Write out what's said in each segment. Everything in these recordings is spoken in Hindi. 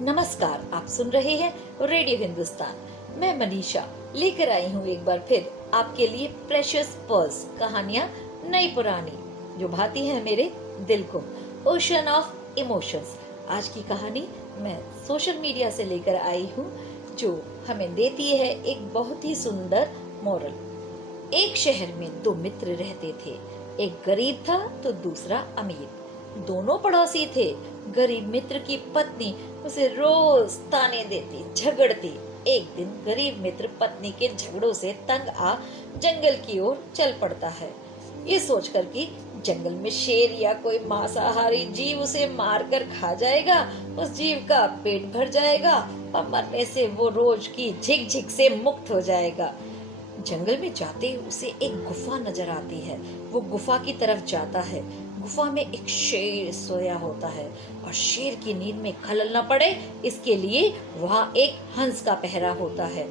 नमस्कार, आप सुन रहे हैं रेडियो हिंदुस्तान। मैं मनीषा लेकर आई हूँ एक बार फिर आपके लिए प्रेशियस पर्ल्स कहानियाँ नई पुरानी जो भाती हैं मेरे दिल को। Ocean of emotions. आज की कहानी मैं सोशल मीडिया से लेकर आई हूँ जो हमें देती है एक बहुत ही सुंदर मोरल। एक शहर में दो मित्र रहते थे। एक गरीब था तो दूसरा अमीर। दोनों पड़ोसी थे। गरीब मित्र की पत्नी उसे रोज ताने देती, झगड़ती। एक दिन गरीब मित्र पत्नी के झगड़ों से तंग आ जंगल की ओर चल पड़ता है, ये सोचकर कि जंगल में शेर या कोई मांसाहारी जीव उसे मारकर खा जाएगा, उस जीव का पेट भर जाएगा और मरने से वो रोज की झिक-झिक से मुक्त हो जाएगा। जंगल में जाते उसे एक गुफा नजर आती है। वो गुफा की तरफ जाता है। गुफा में एक शेर सोया होता है और शेर की नींद में खलल न पड़े इसके लिए वहाँ एक हंस का पहरा होता है।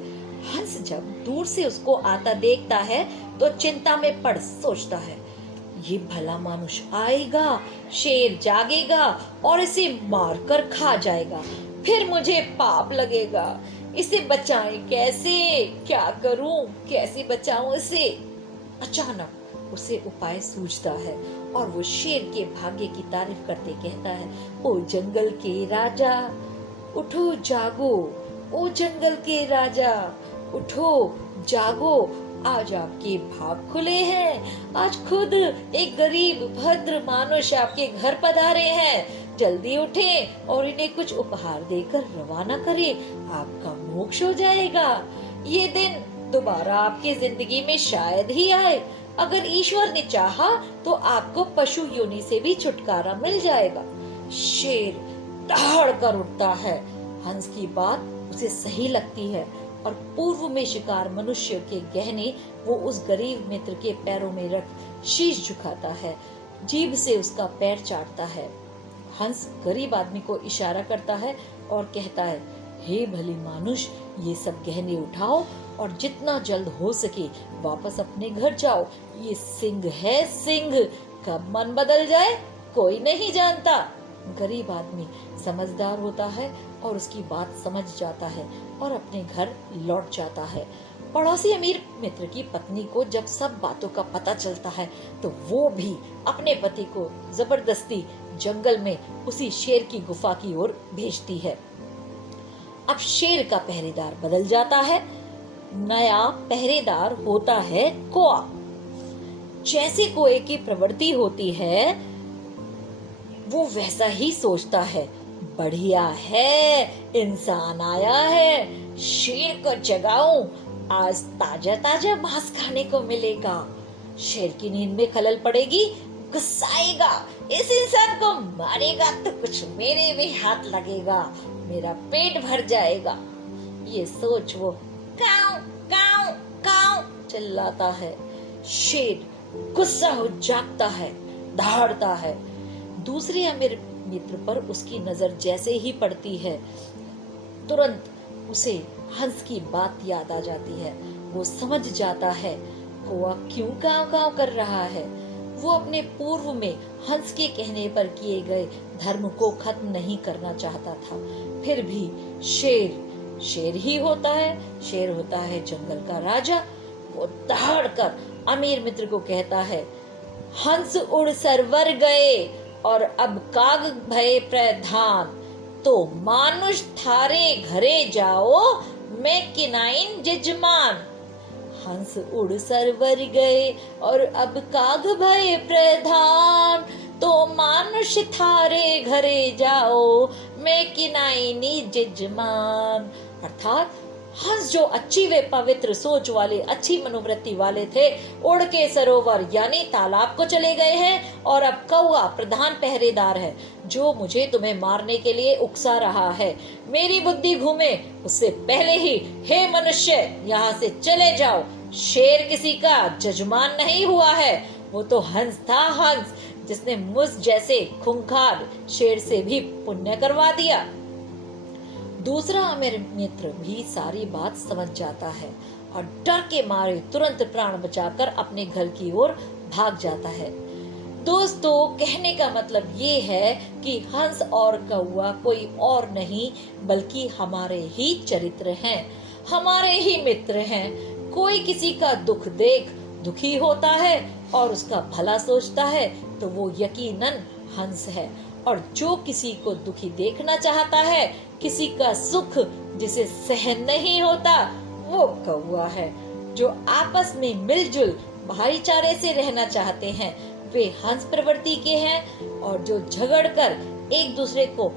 हंस जब दूर से उसको आता देखता है तो चिंता में पड़ सोचता है, ये भला मानुष आएगा, शेर जागेगा और इसे मारकर खा जाएगा, फिर मुझे पाप लगेगा। इसे बचाएं कैसे? क्या करूं? कैसे बचाऊं इसे? अचानक उसे उपाय सूझता है और वो शेर के भाग्य की तारीफ करते कहता है, ओ जंगल के राजा उठो जागो, ओ जंगल के राजा उठो जागो, आज आपके भाग खुले हैं। आज खुद एक गरीब भद्र मानुष आपके घर पधारे हैं। जल्दी उठें और इन्हें कुछ उपहार देकर रवाना करें, आपका मोक्ष हो जाएगा। ये दिन दोबारा आपकी जिंदगी में शायद ही आए। अगर ईश्वर ने चाहा तो आपको पशु योनि से भी छुटकारा मिल जाएगा। शेर दहाड़ कर उठता है। हंस की बात उसे सही लगती है और पूर्व में शिकार मनुष्य के गहने वो उस गरीब मित्र के पैरों में रख शीश झुकाता है, जीभ से उसका पैर चाटता है। हंस गरीब आदमी को इशारा करता है और कहता है, हे भली मानुष, ये सब गहने उठाओ और जितना जल्द हो सके वापस अपने घर जाओ। ये सिंह है, सिंह, कब मन बदल जाए कोई नहीं जानता। गरीब आदमी समझदार होता है और उसकी बात समझ जाता है और अपने घर लौट जाता है। पड़ोसी अमीर मित्र की पत्नी को जब सब बातों का पता चलता है तो वो भी अपने पति को जबरदस्ती जंगल में उसी शेर की गुफा की ओर भेजती है। अब शेर का पहरेदार बदल जाता है। नया पहरेदार होता है कोआ। जैसे कोए की प्रवृत्ति होती है वो वैसा ही सोचता है, बढ़िया है, इंसान आया है, शेर को जगाऊं, आज ताजा ताजा मांस खाने को मिलेगा। शेर की नींद में खलल पड़ेगी, गुस्साएगा, इस इंसान को मारेगा तो कुछ मेरे भी हाथ लगेगा, मेरा पेट भर जाएगा। ये सोच वो काऊ काऊ काऊ चिल्लाता है। शेर गुस्सा हो जागता है, दहाड़ता है। दूसरे अमीर मित्र पर उसकी नजर जैसे ही पड़ती है तुरंत उसे हंस की बात याद आ जाती है। वो समझ जाता है कोआ क्यों काव काव कर रहा है। वो अपने पूर्व में हंस के कहने पर किए गए धर्म को खत्म नहीं करना चाहता था। फिर भी शेर ही होता है। शेर होता है जंगल का राजा। वो दहाड़ कर अमीर मित्र को कहता है, हंस उड़ सरवर गए और अब काग भय प्रधान, तो मानुष थारे घरे जाओ, मैं किनाइन जजमान। हंस उड़ सरवर गए और अब काग भय प्रधान, तो मानुष थारे घरे जाओ, मैं किनाइनी जजमान। अर्थात हंस जो अच्छी व पवित्र सोच वाले, अच्छी मनोवृत्ति वाले थे, उड़ के सरोवर यानी तालाब को चले गए हैं और अब कौआ प्रधान पहरेदार है जो मुझे तुम्हें मारने के लिए उकसा रहा है। मेरी बुद्धि घूमे उससे पहले ही हे मनुष्य यहाँ से चले जाओ। शेर किसी का जजमान नहीं हुआ है, वो तो हंस था, हंस जिसने मुझ जैसे खूंखार शेर से भी पुण्य करवा दिया। दूसरा अमीर मित्र भी सारी बात समझ जाता है और डर के मारे तुरंत प्राण बचाकर अपने घर की ओर भाग जाता है। दोस्तों, कहने का मतलब ये है कि हंस और कौवा कोई और नहीं बल्कि हमारे ही चरित्र हैं, हमारे ही मित्र हैं। कोई किसी का दुख देख दुखी होता है और उसका भला सोचता है तो वो यकीनन हंस है, और जो किसी को दुखी देखना चाहता है, किसी का सुख जिसे सहन नहीं होता, वो कौवा है। जो आपस में मिलजुल भाईचारे से रहना चाहते हैं वे हंस प्रवृत्ति के हैं, और जो झगड़ कर एक दूसरे को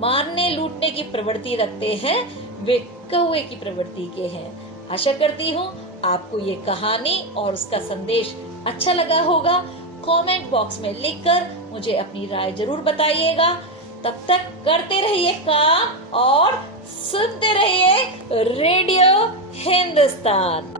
मारने लूटने की प्रवृत्ति रखते हैं वे कौवे की प्रवृत्ति के हैं। आशा करती हूँ आपको ये कहानी और उसका संदेश अच्छा लगा होगा। कमेंट बॉक्स में लिखकर मुझे अपनी राय जरूर बताइएगा। तब तक करते रहिए काम और सुनते रहिए रेडियो हिंदुस्तान।